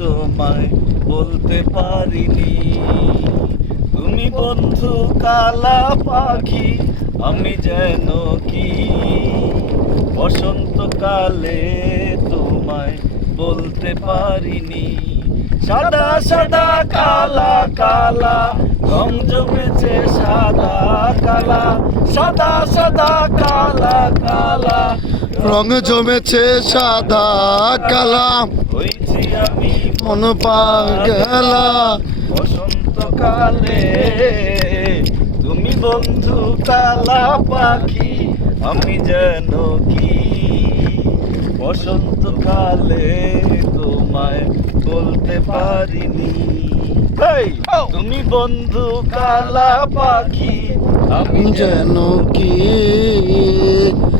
তোমায় বলতে পারিনি। তুমি বন্ধু কালা পাখি, আমি যেন কি বসন্তকালে তোমায় বলতে পারিনি। সাদা সাদা কালা কালা রং জমেছে সাদা কালা, সাদা সাদা কালা কালা রং জমেছে সাদা কালা, হয়েছি আমি মন পাগলা। বসন্তকালে তুমি বন্ধু কালা পাখি, আমি যেন কি বসন্তকালে তোমায় বলতে পারিনি। তুমি বন্ধু কালা পাখি, আমি যেন কি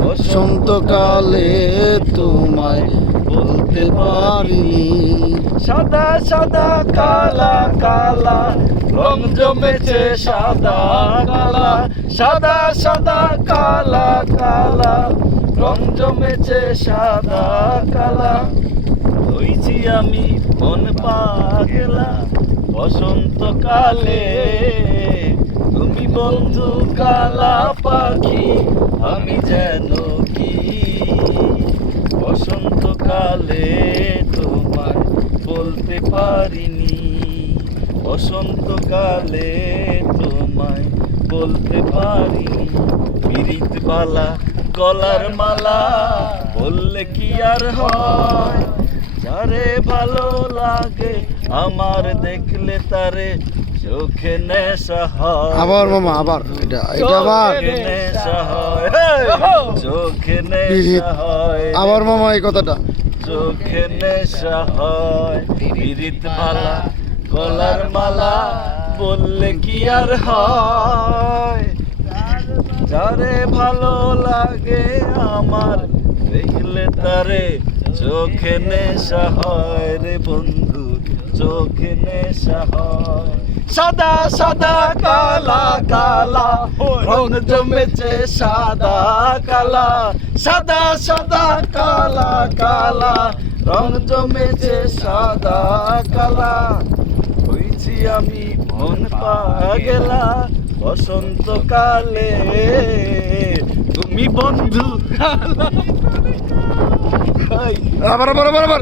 বসন্তকালে তোমায় বলতে পারিনি। সাদা সাদা কালা কালা রং জমেছে সাদা কালা, সাদা সাদা কালা কালা রং জমেছে সাদা কালা, হইছি আমি মন পাগলা বসন্তকালে। তুমি বন্ধু কালা পাখি, আমি যেন কি বসন্তকালে তোমায় বলতে পারিনি। বসন্তকালে তোমায় বলতে পারিনি। পিরিত বালা গলার মালা বললে কি আর হয়, যারে ভালো লাগে আমার দেখলে তারে চোখে নেশা হয়। আবার মামা আবার এটা আবার চোখে নেশা হয়, চোখে নেশা হয়, আবার মামা এই কথাটা। চোখে নেশা হয়। পিরিত মালা গলার মালা বললে কি আর হয়, যারে ভালো লাগে আমার দেখলে তারে চোখে নেশা হয় রে বন্ধু, চোখে নেশা হয়। সাদা সাদা কালা কালা রং জমেছে সাদা কালা, সাদা সাদা কালা কালা রং জমেছে সাদা কালা, হইছি আমি মন পাগলা বসন্তকালে। তুমি বন্ধু কালা আবার আবার আবার আবার